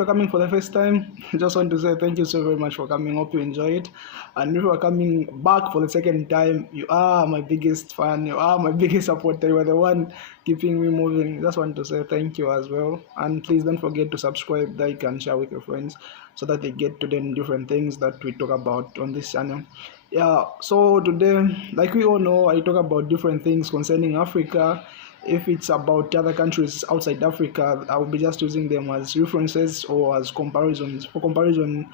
you're coming for the first time, I just want to say thank you so very much for coming. Hope you enjoy it. And if you are coming back for the second time, you are my biggest fan. You are my biggest supporter. You are the one keeping me moving. Just want to say thank you as well. And please don't forget to subscribe, like, and share with your friends so that they get to the different things that we talk about on this channel. Yeah, so today, like we all know, I talk about different things concerning Africa. If it's about other countries outside Africa, I will be just using them as references or as comparisons for comparison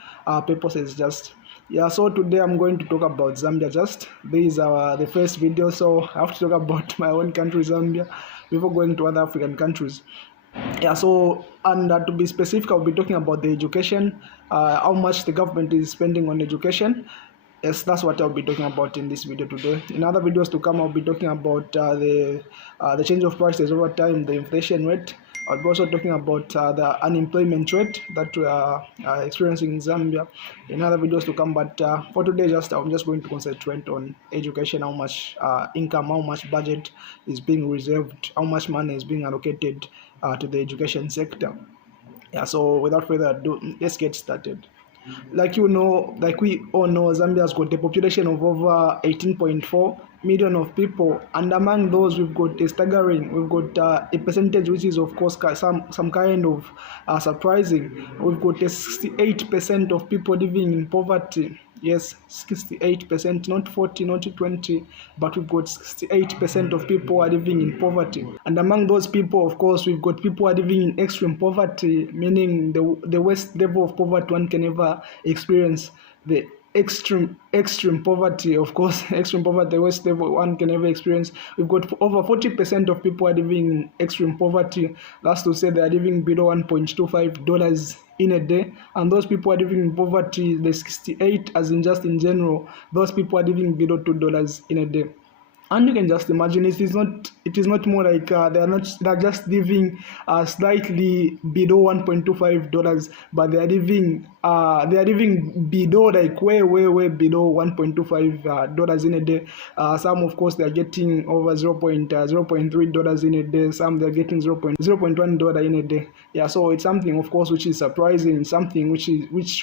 purposes. Just yeah. So today I'm going to talk about Zambia. Just this is the first video, so I have to talk about my own country, Zambia, before going to other African countries. Yeah, so and to be specific, I'll be talking about the education, how much the government is spending on education. Yes, that's what I'll be talking about in this video today. In other videos to come, I'll be talking about the change of prices over time, the inflation rate. I'll be also talking about the unemployment rate that we are experiencing in Zambia. In other videos to come, but for today, I'm just going to concentrate on education, how much income, how much budget is being reserved, how much money is being allocated to the education sector. Yeah, so without further ado, let's get started. Like we all know, Zambia's got a population of over 18.4 million of people, and among those we've got a staggering, we've got a percentage which is of course some kind of surprising. We've got a 68% of people living in poverty. Yes, 68%, not 40, not 20, but we've got 68% of people are living in poverty. And among those people, of course, we've got people are living in extreme poverty, meaning the worst level of poverty one can ever experience. The extreme poverty, of course, extreme poverty, the worst level one can ever experience. We've got over 40% of people are living in extreme poverty. That's to say they are living below $1.25 in a day, and those people are living in poverty, the 68 as in just in general, those people are living below $2 in a day. And you can just imagine it is not more like they're just living slightly below $1.25, but they are living below, like way below $1.25 in a day. Some of course they are getting over $0.3 in a day. Some they are getting $0.1 in a day. Yeah, so it's something of course which is surprising, something which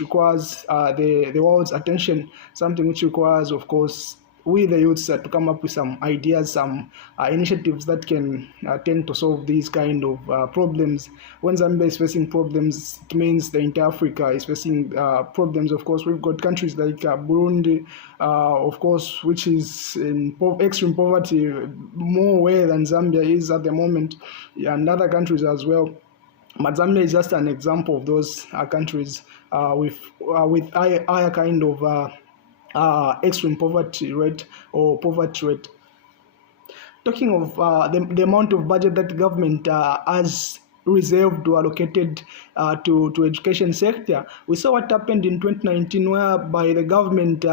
requires the world's attention, something which requires of course we the youths to come up with some ideas, some initiatives that can tend to solve these kind of problems. When Zambia is facing problems, it means the entire Africa is facing problems. Of course, we've got countries like Burundi, of course, which is in extreme poverty, more aware than Zambia is at the moment, and other countries as well. But Zambia is just an example of those countries with higher kind of extreme poverty rate or poverty rate. Talking of the amount of budget that the government has reserved or allocated to education sector, we saw what happened in 2019, whereby the government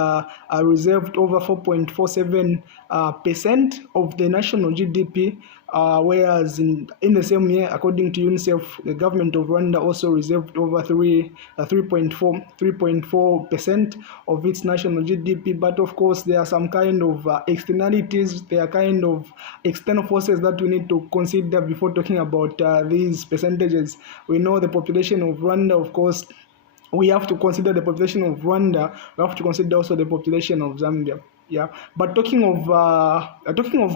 reserved over 4.47% of the national GDP, whereas in the same year, according to UNICEF, the government of Rwanda also reserved over 3.4% of its national GDP. But of course, there are some kind of externalities, there are kind of external forces that we need to consider before talking about these percentages. We know the population of Rwanda, of course. We have to consider the population of Rwanda. We have to consider also the population of Zambia. Yeah, but talking of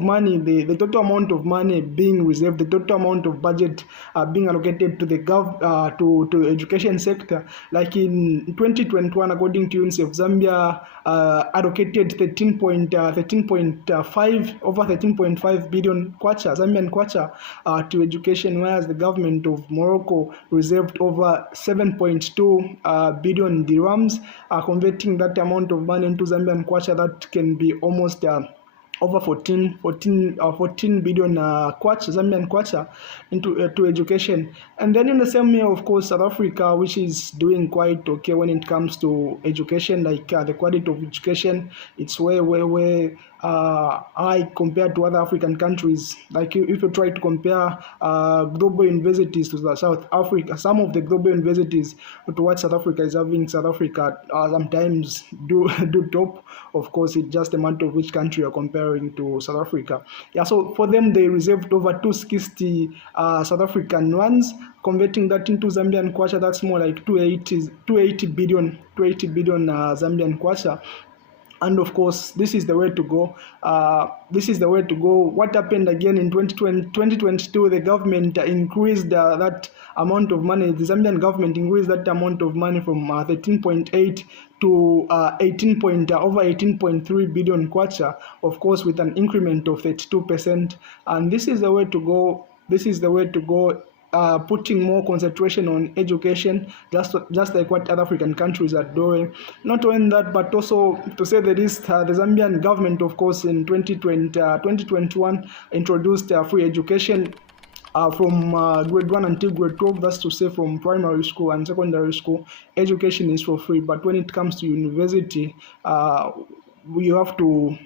money, the total amount of money being reserved, the total amount of budget being allocated to the to education sector, like in 2021, according to UNICEF, Zambia allocated 13.5 billion kwacha, Zambian kwacha, to education, whereas the government of Morocco reserved over 7.2 billion dirhams, converting that amount of money into Zambian kwacha, that can be almost over 14 billion kwacha, Zambian kwacha, into to education. And then in the same year, of course, South Africa, which is doing quite okay when it comes to education, like the quality of education, it's way high compared to other African countries. Like if you try to compare global universities to South Africa, some of the global universities to what South Africa is having, South Africa sometimes do do top. Of course, it's just a matter of which country you're comparing to South Africa. Yeah, so for them, they reserved over 260 South African ones. Converting that into Zambian kwacha, that's more like 280 billion, Zambian kwacha. And of course, this is the way to go. This is the way to go. What happened again in 2022? The government increased that amount of money. The Zambian government increased that amount of money from 13.8 to 18.3 billion kwacha, of course, with an increment of 32%. And this is the way to go. This is the way to go. Putting more concentration on education, just like what other African countries are doing. Not only that, but also, to say the least, the Zambian government, of course, in 2021 introduced free education from grade 1 until grade 12. That's to say, from primary school and secondary school, education is for free. But when it comes to university, you have to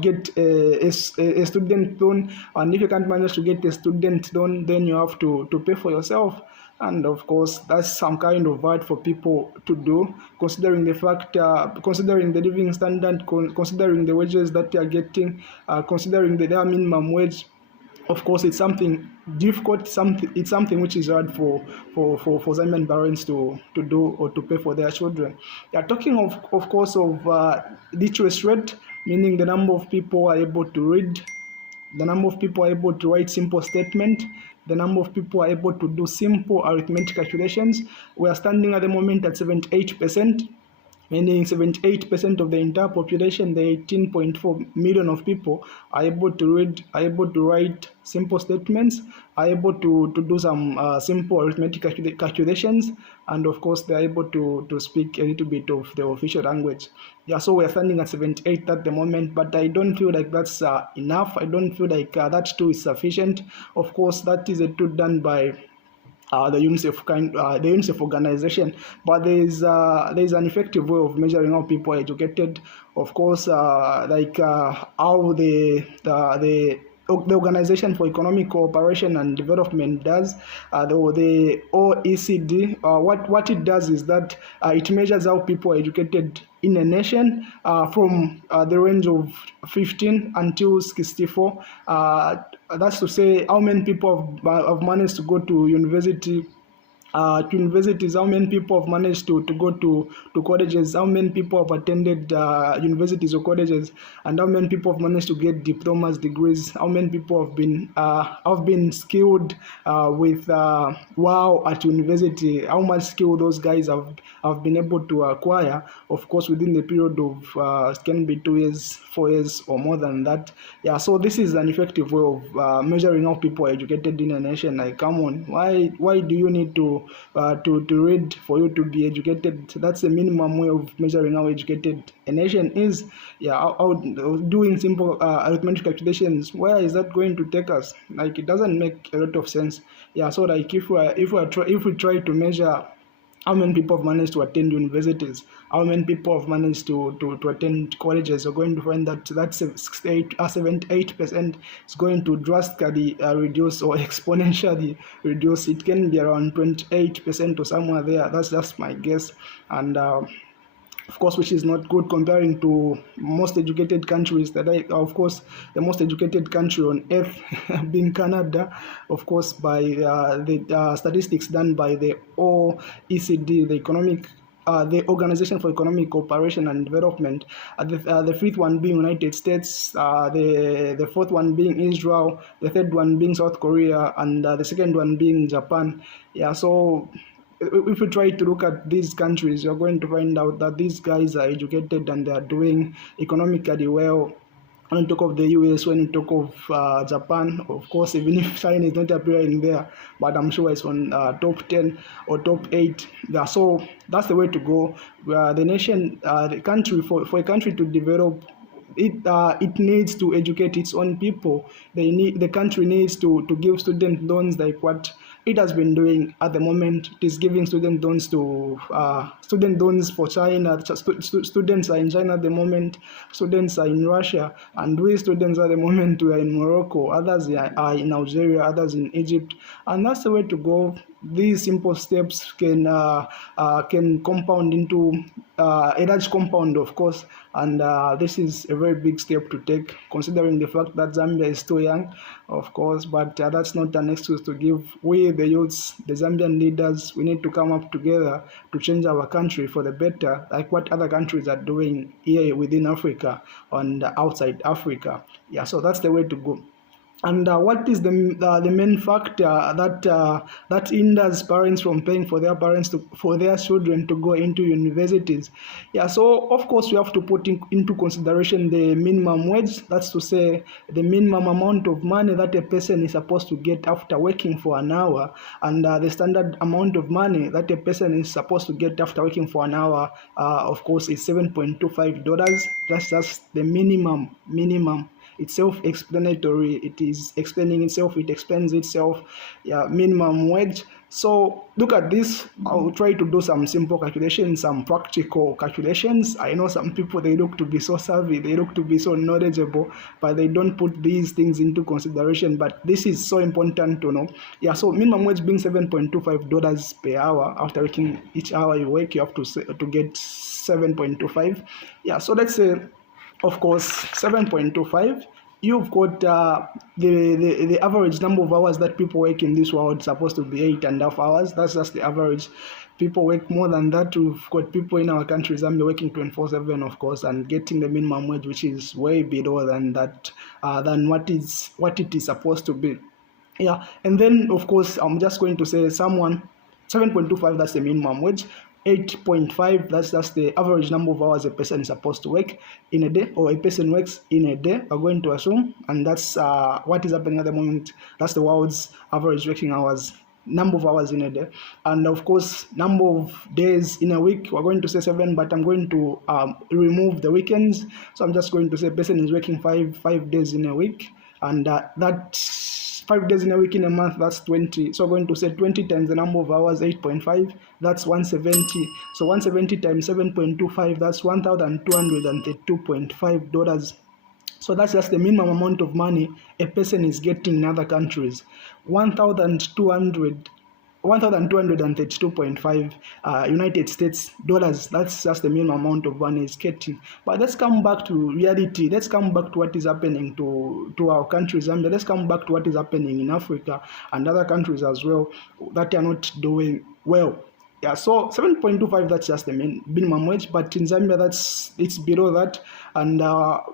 get a student loan, and if you can't manage to get a student loan, then you have to pay for yourself. And of course, that's some kind of hard for people to do, considering the fact, considering the living standard, considering the wages that they are getting, considering their minimum wage. Of course, it's something difficult. It's something which is hard for Zambian parents to do or to pay for their children. They are talking of course of literacy rate, meaning the number of people are able to read, the number of people are able to write simple statement, the number of people are able to do simple arithmetic calculations. We are standing at the moment at 78%. Meaning 78% of the entire population, the 18.4 million of people, are able to read, are able to write simple statements, are able to do some simple arithmetic calculations, and of course they are able to speak a little bit of the official language. Yeah, so we are standing at 78 at the moment, but I don't feel like that's enough. I don't feel like that too is sufficient. Of course, that is a tool done by the UNICEF organization, but there is an effective way of measuring how people are educated. Of course, how the Organization for Economic Cooperation and Development does, the OECD. What it does is that it measures how people are educated in a nation from the range of 15 until 64. That's to say, how many people have managed to go to university, to universities, how many people have managed to go to colleges, how many people have attended universities or colleges, and how many people have managed to get diplomas, degrees, how many people have been skilled with wow at university, how much skill those guys have been able to acquire, of course, within the period of can be 2 years, 4 years, or more than that. Yeah, so this is an effective way of measuring how people are educated in a nation. Like, come on, why do you need to read for you to be educated? That's the minimum way of measuring how educated a nation is. Yeah, how doing simple arithmetic calculations, where is that going to take us? Like, it doesn't make a lot of sense. Yeah, so like if we try to measure how many people have managed to attend universities, how many people have managed to attend colleges, you're going to find that 78% is going to drastically reduce or exponentially reduce. It can be around 28% or somewhere there. That's just my guess. And of course, which is not good comparing to most educated countries. Of course, the most educated country on earth being Canada, of course, by the statistics done by the OECD, the Organization for Economic Cooperation and Development. The fifth one being United States, the fourth one being Israel, the third one being South Korea, and the second one being Japan. Yeah, so if you try to look at these countries, you're going to find out that these guys are educated and they are doing economically well. When you talk of the US, when you talk of Japan, of course, even if China is not appearing there, but I'm sure it's on top 10 or top 8. Yeah, so that's the way to go. The country, for a country to develop, it needs to educate its own people. The country needs to give student loans like what it has been doing at the moment. It is giving student loans to student loans for China. Students are in China at the moment. Students are in Russia, and we students at the moment we are in Morocco. Others are in Algeria. Others in Egypt, and that's the way to go. These simple steps can compound into a large compound, of course, and this is a very big step to take, considering the fact that Zambia is still young, of course, but that's not an excuse to give. We, the youths, the Zambian leaders, we need to come up together to change our country for the better, like what other countries are doing here within Africa and outside Africa. Yeah, so that's the way to go. And what is the main factor that hinders parents from paying for their children to go into universities? Yeah, so of course we have to put into consideration the minimum wage. That's to say the minimum amount of money that a person is supposed to get after working for an hour, and the standard amount of money that a person is supposed to get after working for an hour, of course, is $7.25. That's just the minimum. It's self-explanatory. It is explaining itself. It explains itself. Yeah, minimum wage. So look at this. I'll try to do some simple calculations, some practical calculations. I know some people, they look to be so savvy, they look to be so knowledgeable, but they don't put these things into consideration. But this is so important to know. Yeah, so minimum wage being $7.25 per hour. After working each hour you work, you have to get 7.25. Yeah, so let's say, of course, 7.25, you've got the average number of hours that people work in this world is supposed to be 8.5 hours. That's just the average. People work more than that. We've got people in our country, Zambia, working 24/7, of course, and getting the minimum wage, which is way below than that, than what it is supposed to be. Yeah, and then of course I'm just going to say 7.25, that's the minimum wage. 8.5, that's the average number of hours a person is supposed to work in a day, or a person works in a day, we're going to assume, and that's what is happening at the moment. That's the world's average working hours, number of hours in a day. And of course, number of days in a week, we're going to say 7, but I'm going to remove the weekends. So I'm just going to say a person is working five days in a week, and that's 5 days in a week in a month, that's 20. So I'm going to say 20 times the number of hours, 8.5, that's 170. So 170 times 7.25, that's $1,232.5. So that's just the minimum amount of money a person is getting in other countries. 1,232.5 United States dollars. That's just the minimum amount of money is getting. But let's come back to reality. Let's come back to what is happening to our countries. And let's come back to what is happening in Africa and other countries as well that are not doing well. Yeah, so 7.25, that's just the minimum wage, but in Zambia it's below that, and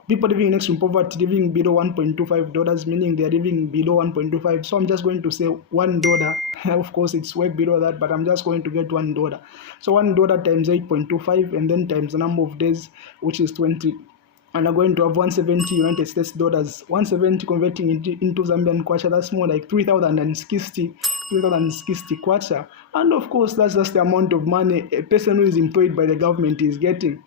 people living next to poverty living below $1.25, meaning they are living below 1.25. So I'm just going to say $1. Of course, it's way below that, but I'm just going to get $1. So $1 times 8.25, and then times the number of days, which is 20. And I'm going to have 170 United States dollars. 170 converting into Zambian kwacha, that's more like 3,060 kwacha. And of course, that's just the amount of money a person who is employed by the government is getting.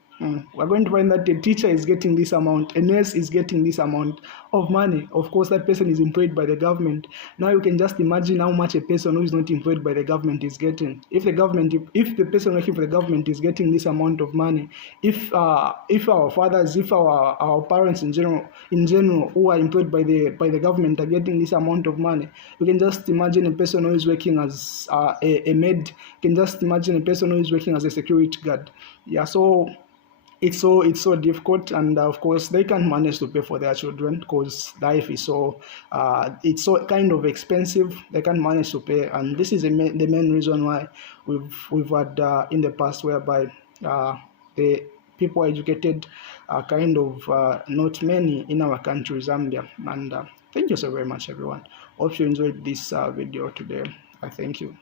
We're going to find that a teacher is getting this amount, a nurse is getting this amount of money. Of course, that person is employed by the government. Now you can just imagine how much a person who is not employed by the government is getting. If the person working for the government is getting this amount of money, if our fathers, if our parents in general who are employed by the government are getting this amount of money, you can just imagine a person who is working as a maid. You can just imagine a person who is working as a security guard. Yeah, so it's so difficult, and of course they can't manage to pay for their children because life is so it's so kind of expensive. They can't manage to pay, and this is the main reason why we've had in the past whereby the people educated are kind of not many in our country, Zambia. And thank you so very much, everyone. Hope you enjoyed this video today. I thank you.